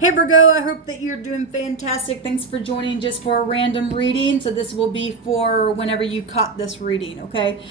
Hey Virgo, I hope that you're doing fantastic. Thanks for joining just for a random reading. So this will be for whenever you caught this reading, okay?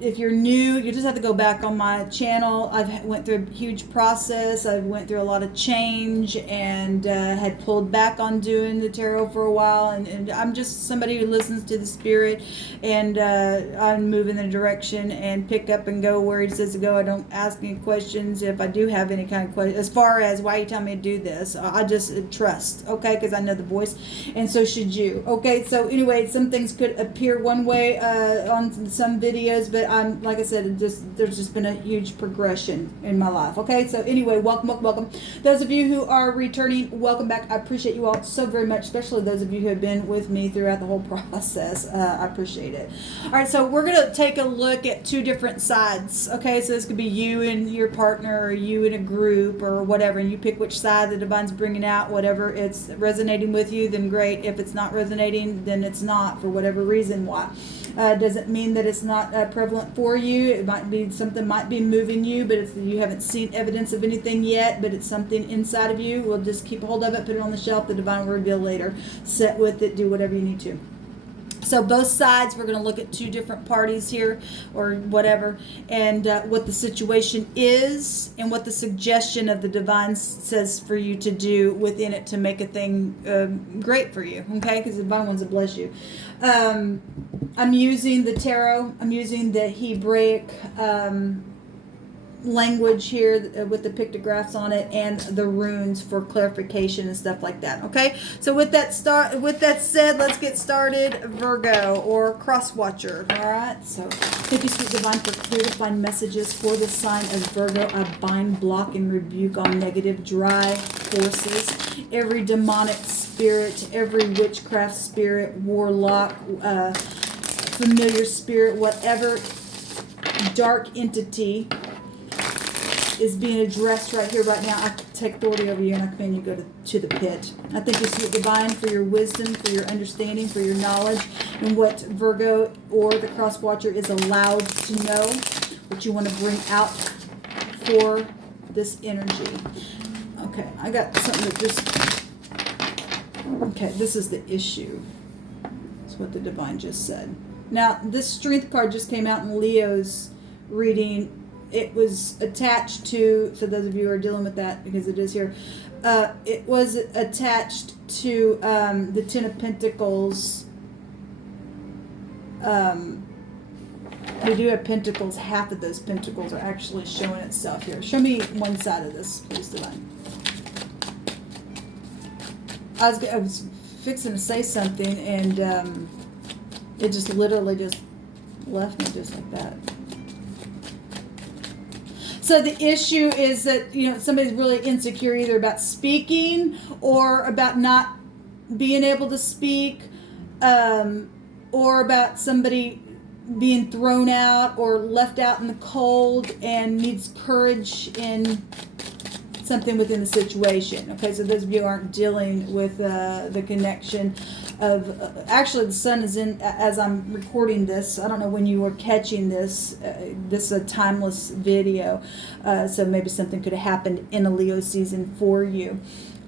If you're new, you just have to go back on my channel. I've went through a huge process. I went through a lot of change and had pulled back on doing the tarot for a while. And I'm just somebody who listens to the spirit, and I'm moving in the direction and pick up and go where he says to go. I don't ask any questions. If I do have any kind of question, as far as why you tell me to do this, I just trust, okay, because I know the voice, and so should you, okay? So anyway, some things could appear one way on some videos, but I'm, like I said, there's just been a huge progression in my life, okay? So anyway, welcome. Those of you who are returning, welcome back. I appreciate you all so very much, especially those of you who have been with me throughout the whole process. I appreciate it. All right, so we're going to take a look at two different sides, okay? So this could be you and your partner, or you in a group, or whatever, and you pick which side the divine's bringing out. Whatever it's resonating with you, then great. If it's not resonating, then it's not, for whatever reason. Why? Doesn't mean that it's not prevalent for you. It might be something might be moving you, but you haven't seen evidence of anything yet, but it's something inside of you. We'll just keep a hold of it, put it on the shelf. The divine will reveal later. Sit with it, do whatever you need to. So both sides, we're going to look at two different parties here, or whatever, and what the situation is, and what the suggestion of the divine says for you to do within it to make a thing great for you, okay? Because the divine wants to bless you. I'm using the tarot. I'm using the Hebraic language here with the pictographs on it, and the runes for clarification and stuff like that, okay? So with that said, let's get started. Virgo, or cross watcher. All right, so thank you, sweet divine, for clear divine messages for the sign of Virgo. I bind, block, and rebuke all negative dry forces, every demonic spirit, every witchcraft spirit, warlock, familiar spirit, whatever dark entity is being addressed right here, right now. I take authority over you, and I command you go to the pit. I thank you, sweet divine, for your wisdom, for your understanding, for your knowledge, and what Virgo or the cross watcher is allowed to know, what you want to bring out for this energy. Okay, I got something that just... Okay, this is the issue. That's what the divine just said. Now, this strength card just came out in Leo's reading. It was attached to, so those of you who are dealing with that, because it is here, it was attached to the Ten of Pentacles. We do have pentacles. Half of those pentacles are actually showing itself here. Show me one side of this, please, divine. I was fixing to say something, and it just literally just left me just like that. So the issue is that, somebody's really insecure either about speaking or about not being able to speak, or about somebody being thrown out or left out in the cold and needs courage in something within the situation. Okay, so those of you who aren't dealing with the connection of actually the sun is in as I'm recording this. I don't know when you were catching this. This is a timeless video, so maybe something could have happened in a Leo season for you.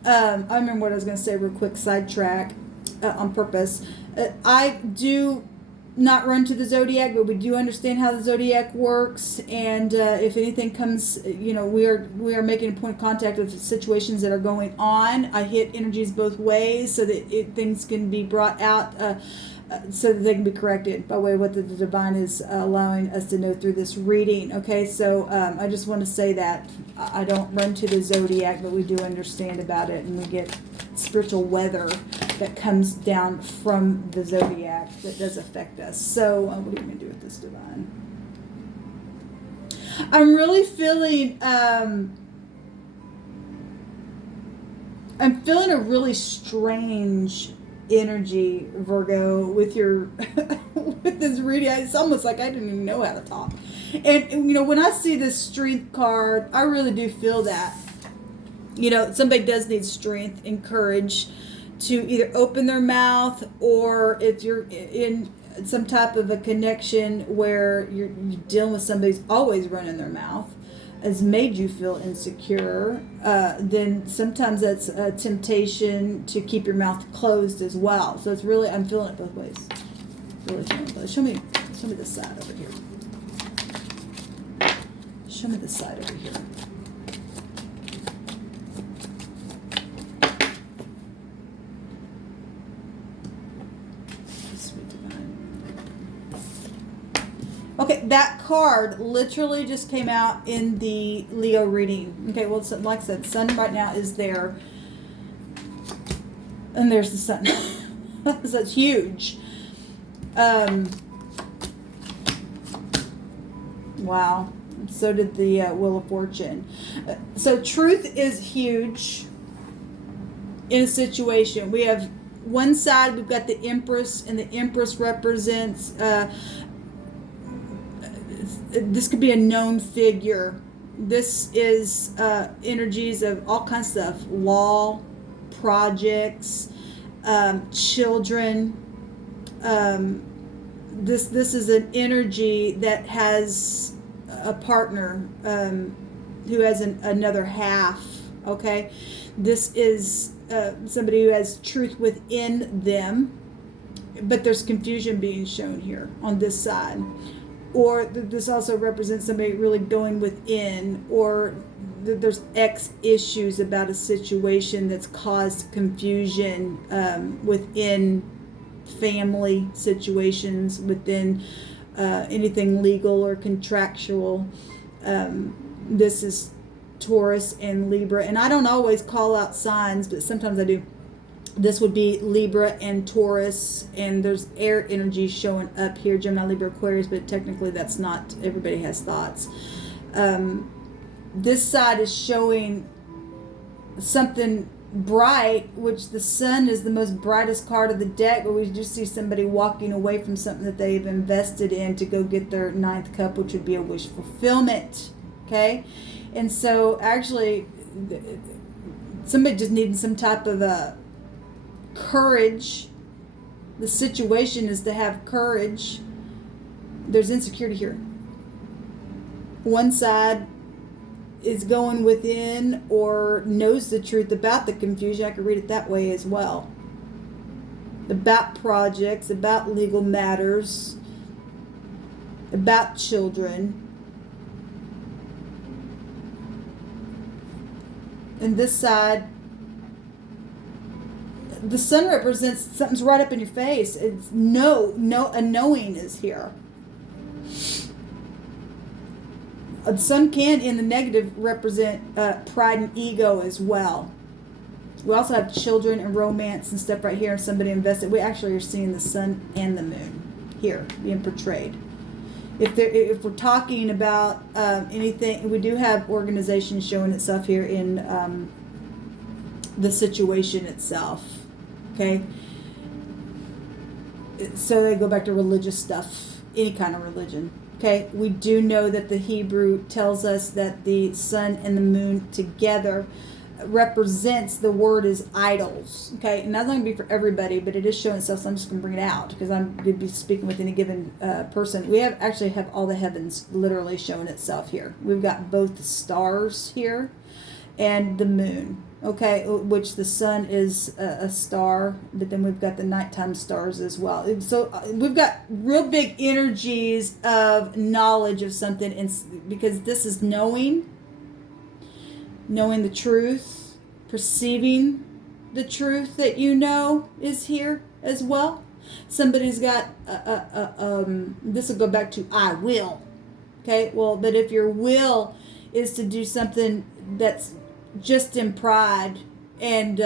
I remember what I was going to say real quick, sidetrack on purpose. I do not run to the zodiac, but we do understand how the zodiac works, and if anything comes, we are making a point of contact with situations that are going on. I hit energies both ways so that things can be brought out, so that they can be corrected by way of what the divine is allowing us to know through this reading. Okay, so I just want to say that I don't run to the zodiac, but we do understand about it, and we get spiritual weather that comes down from the zodiac that does affect us. So what are you going to do with this divine? I'm really feeling I'm feeling a really strange energy, Virgo, with your with this reading. It's almost like I didn't even know how to talk. And when I see this strength card, I really do feel that. Somebody does need strength and courage to either open their mouth, or if you're in some type of a connection where you're dealing with somebody who's always running their mouth, has made you feel insecure, then sometimes that's a temptation to keep your mouth closed as well. So it's really, I'm feeling it both ways. Really feeling it both. Show me this side over here. Show me this side over here. Okay, that card literally just came out in the Leo reading. Okay, well, so, like I said, sun right now is there. And there's the sun. So it's huge. Wow. So did the Wheel of Fortune. So truth is huge in a situation. We have one side, we've got the Empress, and the Empress represents... this could be a known figure. This is energies of all kinds of stuff. Law, projects, children. This is an energy that has a partner who has another half. Okay, this is somebody who has truth within them, but there's confusion being shown here on this side. Or this also represents somebody really going within, or there's X issues about a situation that's caused confusion within family situations, within anything legal or contractual. This is Taurus and Libra, and I don't always call out signs, but sometimes I do. This would be Libra and Taurus, and there's air energy showing up here, Gemini, Libra, Aquarius, but technically that's not, everybody has thoughts. This side is showing something bright, which the sun is the most brightest card of the deck, but we just see somebody walking away from something that they've invested in to go get their ninth cup, which would be a wish fulfillment. Okay? And so actually, somebody just needing some type of a courage. The situation is to have courage. There's insecurity here. One side is going within or knows the truth about the confusion. I could read it that way as well. About projects, about legal matters, about children. And this side, the sun represents something's right up in your face. It's a knowing is here. The sun can, in the negative, represent pride and ego as well. We also have children and romance and stuff right here. Somebody invested. We actually are seeing the sun and the moon here being portrayed. If we're talking about anything, we do have organization showing itself here in the situation itself. Okay, so they go back to religious stuff, any kind of religion. Okay, we do know that the Hebrew tells us that the sun and the moon together represents, the word is idols. Okay, and that's not going to be for everybody, but it is showing itself, so I'm just going to bring it out because I'm going to be speaking with any given person. We actually have all the heavens literally showing itself here. We've got both the stars here and the moon. Okay, which the sun is a star, but then we've got the nighttime stars as well. So we've got real big energies of knowledge of something, and because this is knowing the truth, perceiving the truth that you know is here as well. Somebody's got this will go back to I will. Okay, well, but if your will is to do something that's just in pride and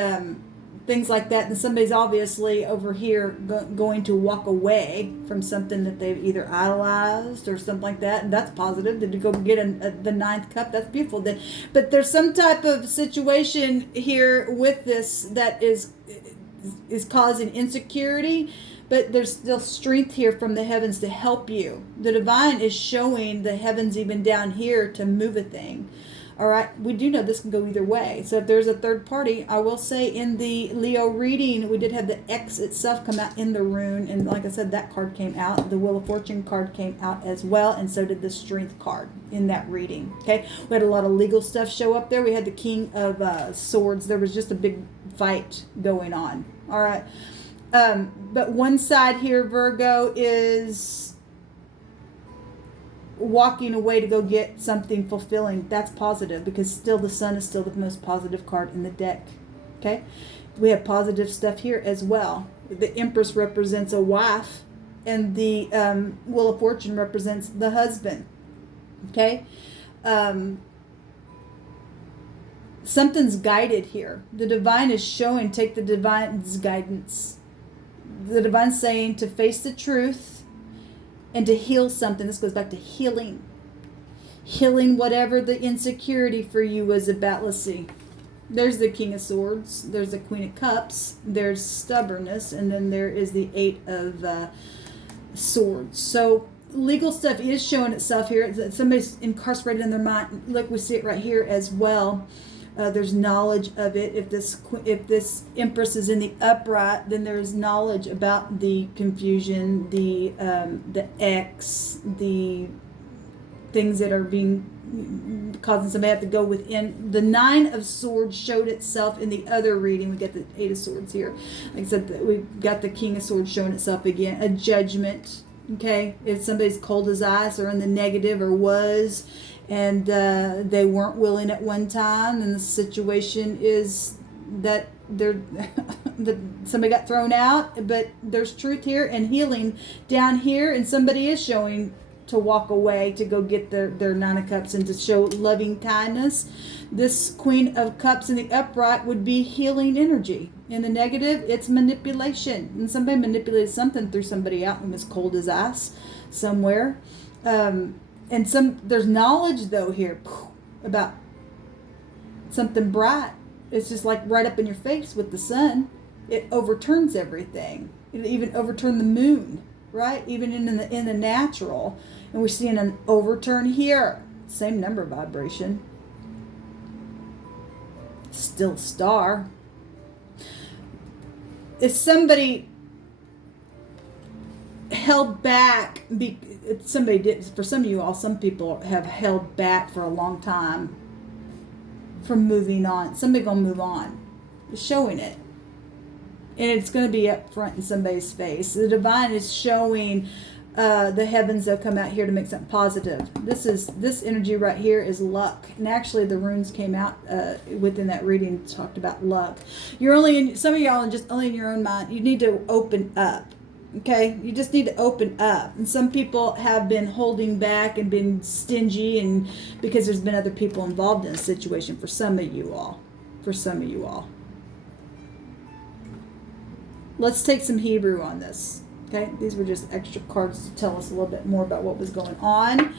things like that, and somebody's obviously over here going to walk away from something that they've either idolized or something like that, and that's positive. To go get the ninth cup, that's beautiful. But there's some type of situation here with this that is causing insecurity, but there's still strength here from the heavens to help you. The divine is showing the heavens even down here to move a thing. All right, we do know this can go either way. So if there's a third party, I will say in the Leo reading, we did have the X itself come out in the rune. And like I said, that card came out. The Wheel of Fortune card came out as well. And so did the Strength card in that reading. Okay, we had a lot of legal stuff show up there. We had the King of Swords. There was just a big fight going on. All right. But one side here, Virgo, is walking away to go get something fulfilling. That's positive, because still the Sun is still the most positive card in the deck. Okay, we have positive stuff here as well. The Empress represents a wife, and the Wheel of Fortune represents the husband. Okay, something's guided here. The divine is showing, take the divine's guidance. The divine's saying to face the truth and to heal something. This goes back to healing. Healing whatever the insecurity for you was about. Let's see. There's the King of Swords. There's the Queen of Cups. There's stubbornness. And then there is the Eight of Swords. So legal stuff is showing itself here. Somebody's incarcerated in their mind. Look, we see it right here as well. There's knowledge of it. If this Empress is in the upright, then there's knowledge about the confusion, the X, the things that are being causing somebody to have to go within. The Nine of Swords showed itself in the other reading. We got the Eight of Swords here. Like I said, we got the King of Swords showing itself again. A judgment. Okay, if somebody's cold as ice or in the negative or was, and they weren't willing at one time, and the situation is that that somebody got thrown out, but there's truth here and healing down here, and somebody is showing to walk away to go get their Nine of Cups and to show loving kindness. This Queen of Cups in the upright would be healing energy. In the negative, it's manipulation, and somebody manipulated something through somebody out and was cold as ice somewhere. And there's knowledge though here about something bright. It's just like right up in your face with the sun. It overturns everything. It even overturned the moon, right? Even in the natural. And we're seeing an overturn here. Same number vibration. Still star. If somebody held back, somebody did, for some of you all, some people have held back for a long time from moving on. Somebody gonna move on. It's showing it. And it's going to be up front in somebody's face. The divine is showing the heavens that come out here to make something positive. This energy right here is luck. And actually the runes came out within that reading, talked about luck. You're only in, some of y'all are just only in your own mind. You need to open up. Okay, you just need to open up. And some people have been holding back and been stingy, and because there's been other people involved in a situation. For some of you all, let's take some Hebrew on this. Okay, these were just extra cards to tell us a little bit more about what was going on.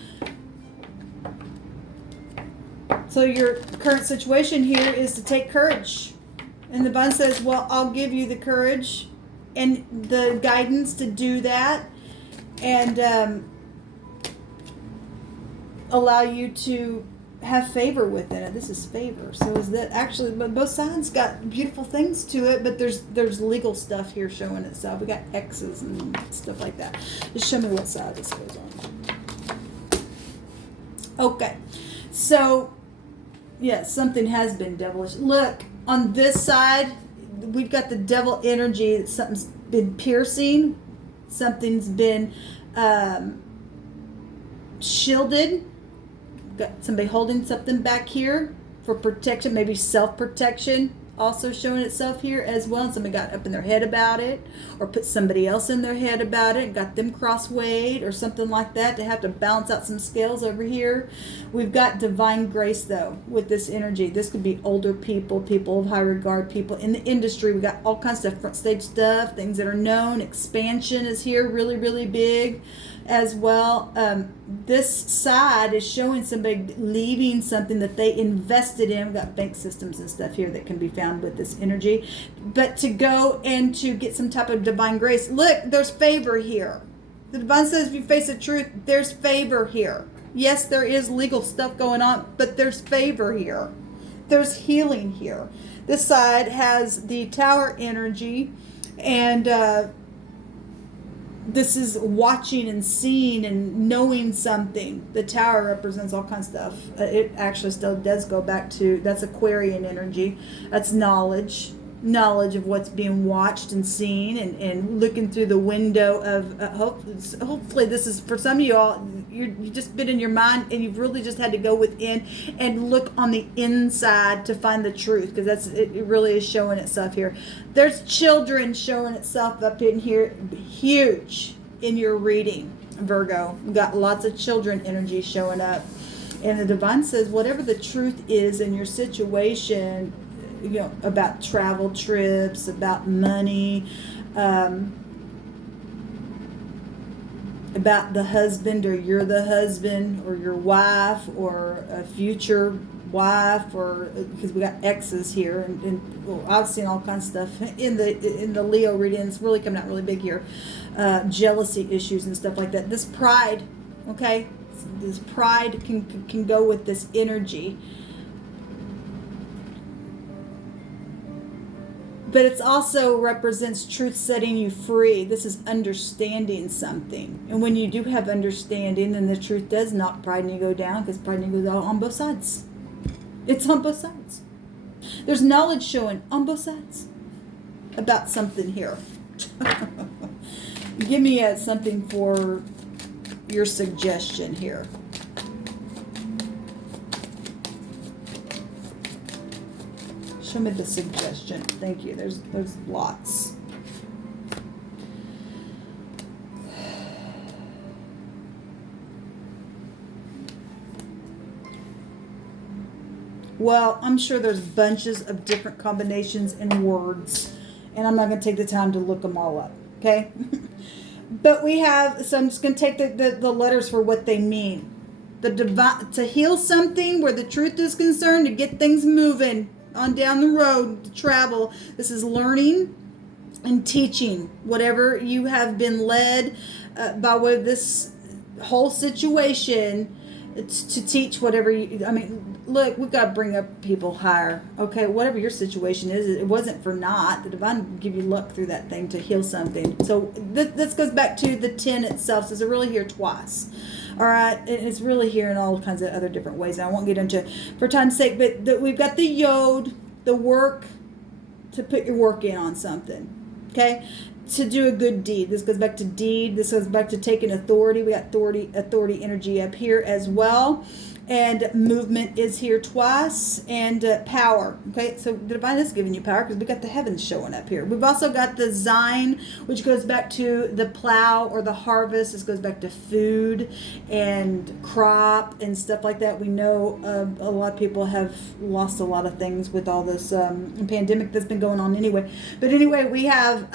So your current situation here is to take courage. And the divine says, well, I'll give you the courage and the guidance to do that, and allow you to have favor within it. This is favor. So is that actually, but both sides got beautiful things to it, but there's legal stuff here showing itself. We got X's and stuff like that. Just show me what side this goes on. Okay. So, yeah, something has been devilish. Look, on this side, we've got the devil energy. Something's been piercing. Something's been shielded. Got somebody holding something back here for protection, maybe self-protection also showing itself here as well. And somebody got up in their head about it, or put somebody else in their head about it and got them cross-weighed or something like that to have to balance out some scales over here. We've got divine grace though with this energy. This could be older people, people of high regard, people in the industry. We got all kinds of front stage stuff, things that are known. Expansion is here, really, really big as well. This side is showing somebody leaving something that they invested in. We've got bank systems and stuff here that can be found with this energy. But to go and to get some type of divine grace. Look, there's favor here. The divine says if you face the truth, there's favor here. Yes, there is legal stuff going on, but there's favor here. There's healing here. This side has the Tower energy, and this is watching and seeing and knowing something. The Tower represents all kinds of stuff. It actually still does go back to, that's Aquarian energy. That's knowledge of what's being watched and seen, and looking through the window of hopefully this is for some of you all. You've just been in your mind, and you've really just had to go within and look on the inside to find the truth, because it really is showing itself here. There's children showing itself up in here, huge in your reading, Virgo. We've got lots of children energy showing up, and the divine says whatever the truth is in your situation, you know, about travel trips, about money, about the husband, or you're the husband, or your wife, or a future wife, or because we got exes here, and well, I've seen all kinds of stuff in the Leo reading. It's really coming out really big here. Jealousy issues and stuff like that. This pride, okay, this pride can go with this energy. But it also represents truth setting you free. This is understanding something. And when you do have understanding, then the truth does knock pride and ego down, because pride and ego goes on both sides. It's on both sides. There's knowledge showing on both sides about something here. Give me something for your suggestion here. Show me the suggestion. Thank you. There's lots. Well, I'm sure there's bunches of different combinations and words, and I'm not going to take the time to look them all up, okay? But we have, so I'm just going to take the letters for what they mean. The divine, to heal something where the truth is concerned, to get things moving on down the road, to travel. This is learning and teaching. Whatever you have been led by way of this whole situation, it's to teach whatever you, I mean, look, we've got to bring up people higher. Okay, whatever your situation is, it wasn't for naught. The divine will give you luck through that thing to heal something. So this goes back to the 10 itself. So it's really here twice. All right, it's really here in all kinds of other different ways. And I won't get into it for time's sake, but we've got the yod, the work, to put your work in on something, okay? To do a good deed. This goes back to deed. This goes back to taking authority. We got authority energy up here as well. And movement is here twice, and power. Okay, so the divine is giving you power because we got the heavens showing up here. We've also got the Zine, which goes back to the plow or the harvest. This goes back to food and crop and stuff like that. We know a lot of people have lost a lot of things with all this pandemic that's been going on anyway. But anyway, we have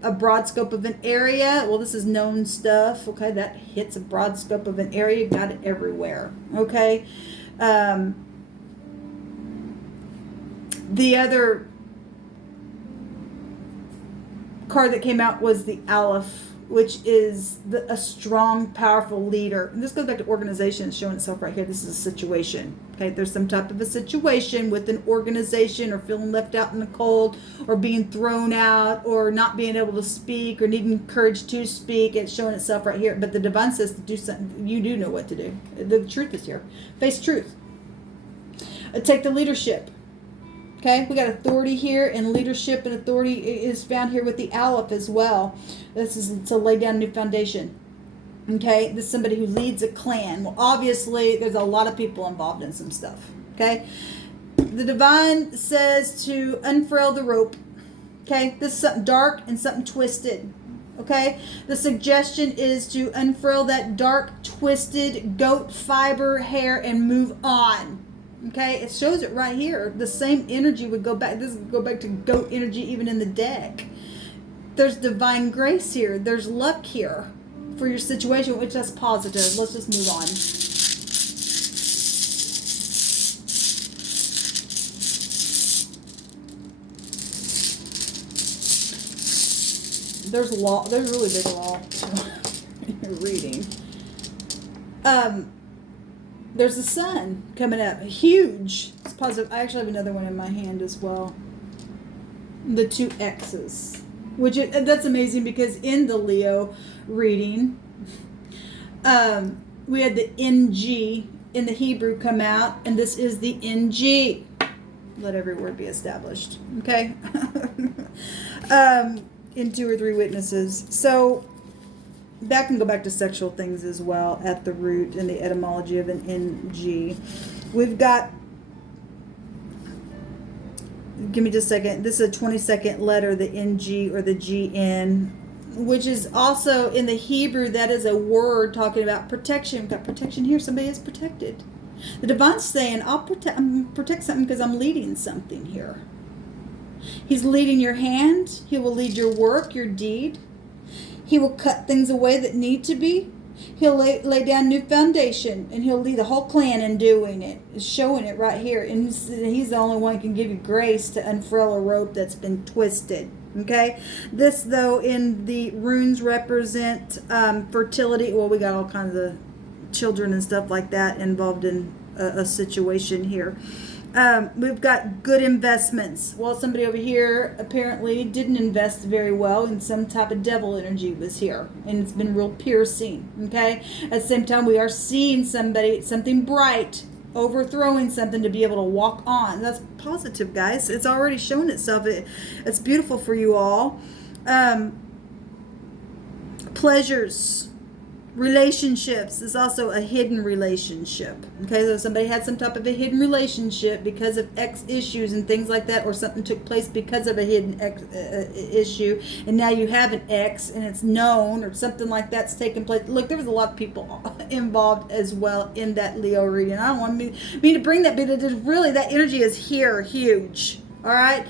a broad scope of an area. Well, this is known stuff. Okay, that hits a broad scope of an area. Got it everywhere. Okay. The other card that came out was the Aleph, which is a strong, powerful leader. And this goes back to organization. It's showing itself right here. This is a situation. Okay, there's some type of a situation with an organization, or feeling left out in the cold, or being thrown out, or not being able to speak, or needing courage to speak. It's showing itself right here. But the divine says to do something. You do know what to do. The truth is here. Face truth. Take the leadership. Okay, we got authority here, and leadership and authority is found here with the Aleph as well. This is to lay down a new foundation. Okay, this is somebody who leads a clan. Well, obviously, there's a lot of people involved in some stuff. Okay, the divine says to unfurl the rope. Okay, this is something dark and something twisted. Okay, the suggestion is to unfurl that dark, twisted goat fiber hair and move on. Okay, it shows it right here. The same energy would go back. This would go back to goat energy even in the deck. There's divine grace here. There's luck here for your situation, which is positive. Let's just move on. There's law. There's really big law in your reading. there's the sun coming up, huge. It's positive. I actually have another one in my hand as well. The 2 X's, that's amazing because in the Leo reading, we had the NG in the Hebrew come out, and this is the NG. Let every word be established. Okay. In 2 or 3 witnesses. So that can go back to sexual things as well at the root and the etymology of an NG. We've got, give me just a second, this is a 22nd letter, the NG or the GN, which is also in the Hebrew, that is a word talking about protection. We've got protection here. Somebody is protected. The divine's saying, I'll protect something because I'm leading something here. He's leading your hand. He will lead your work, your deed. He will cut things away that need to be. He'll lay down new foundation, and he'll lead the whole clan in doing it, showing it right here. And he's the only one who can give you grace to unfurl a rope that's been twisted. Okay, this though in the runes represent fertility. Well, we got all kinds of children and stuff like that involved in a situation here. We've got good investments. Well, somebody over here apparently didn't invest very well, and some type of devil energy was here, and it's been real piercing. Okay, at the same time, we are seeing something bright overthrowing something to be able to walk on. That's positive, guys. It's already shown itself. It's beautiful for you all. Pleasures. Relationships is also a hidden relationship. Okay, so somebody had some type of a hidden relationship because of X issues and things like that, or something took place because of a hidden X issue, and now you have an X and it's known, or something like that's taken place. Look, there was a lot of people involved as well in that Leo reading. I don't want me to bring that, but it is really, that energy is here, huge. All right.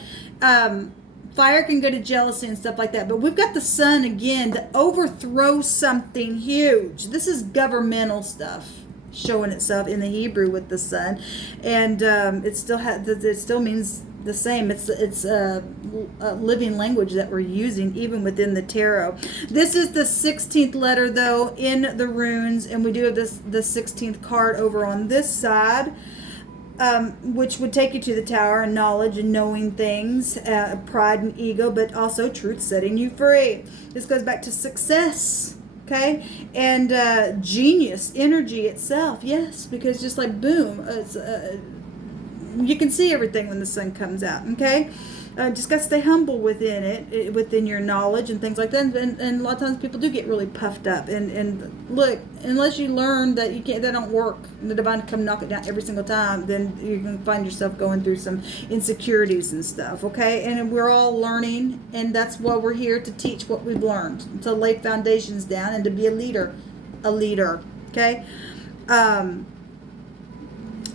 Fire can go to jealousy and stuff like that. But we've got the sun again to overthrow something huge. This is governmental stuff showing itself in the Hebrew with the sun. And it still means the same. It's a living language that we're using even within the tarot. This is the 16th letter though in the runes. And we do have the 16th card over on this side. Which would take you to the tower and knowledge and knowing things, pride and ego, but also truth setting you free. This goes back to success, okay? And genius, energy itself, yes, because just like boom, you can see everything when the sun comes out, okay? Just got to stay humble within it, within your knowledge and things like that. And a lot of times people do get really puffed up. And look, unless you learn that you can't, that don't work, and the divine come knock it down every single time, then you're going to find yourself going through some insecurities and stuff, okay? And we're all learning, and that's why we're here to teach what we've learned, to lay foundations down and to be a leader, okay?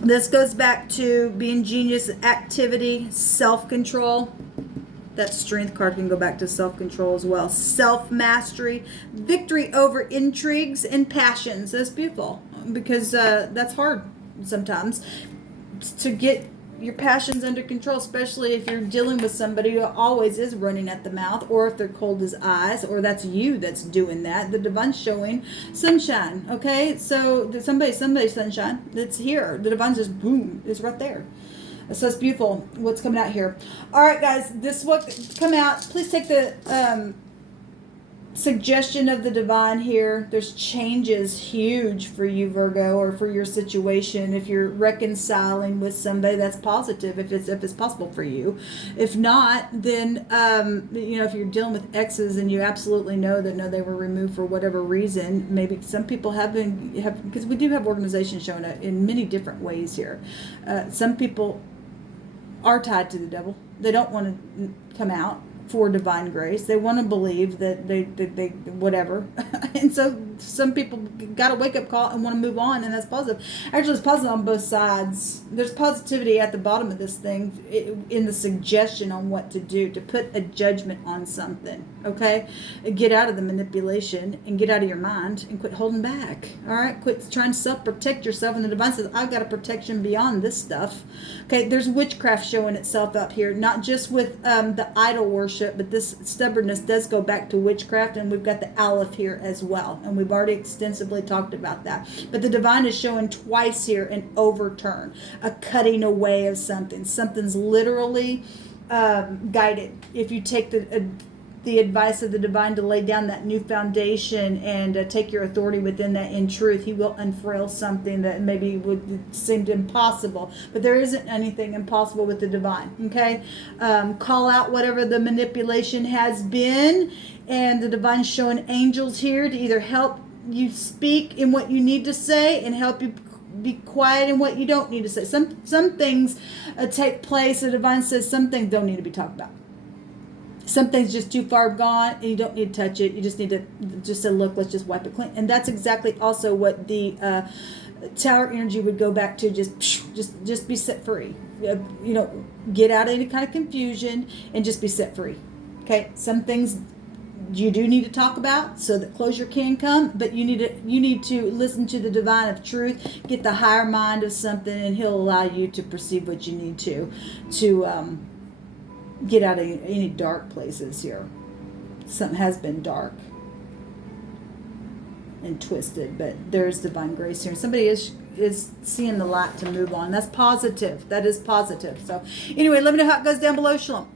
This goes back to being genius, activity, self-control. That strength card can go back to self-control as well. Self-mastery, victory over intrigues and passions. That's beautiful because that's hard sometimes to get your passions under control, especially if you're dealing with somebody who always is running at the mouth, or if they're cold as ice, or that's you that's doing that. The divine's showing sunshine, okay? So somebody's sunshine that's here. The divine's just boom, is right there. So it's beautiful what's coming out here. All right, guys, this is what come out. Please take the suggestion of the divine here. There's changes huge for you, Virgo, or for your situation. If you're reconciling with somebody, that's positive if it's possible for you. If not, then if you're dealing with exes and you absolutely know that they were removed for whatever reason, maybe some people have because we do have organizations showing up in many different ways here. Some people are tied to the devil. They don't want to come out for divine grace. They want to believe that they whatever. And so some people got a wake-up call and want to move on, and that's positive. Actually, it's positive on both sides. There's positivity at the bottom of this thing in the suggestion on what to do, to put a judgment on something, okay? Get out of the manipulation and get out of your mind and quit holding back, all right? Quit trying to self-protect yourself. And the divine says, I've got a protection beyond this stuff, okay? There's witchcraft showing itself up here, not just with the idol worship, but this stubbornness does go back to witchcraft, and we've got the Aleph here as well, and We've already extensively talked about that. But the divine is showing twice here an overturn, a cutting away of something. Something's literally guided. If you take the advice of the divine to lay down that new foundation and take your authority within that in truth, he will unfurl something that maybe would seem impossible. But there isn't anything impossible with the divine, okay? Call out whatever the manipulation has been, and the divine is showing angels here to either help you speak in what you need to say and help you be quiet in what you don't need to say. Some things take place. The divine says some things don't need to be talked about. Something's just too far gone and you don't need to touch it. You just need to just say, look, let's just wipe it clean. And that's exactly also what the Tower energy would go back to. Just be set free. Get out of any kind of confusion and just be set free. Okay, some things you do need to talk about so that closure can come, but you need to listen to the divine of truth, get the higher mind of something, and he'll allow you to perceive what you need to get out of any dark places here. Something has been dark and twisted, but there's divine grace here. Somebody is seeing the light to move on. That's positive. That is positive. So anyway, let me know how it goes down below. Shalom.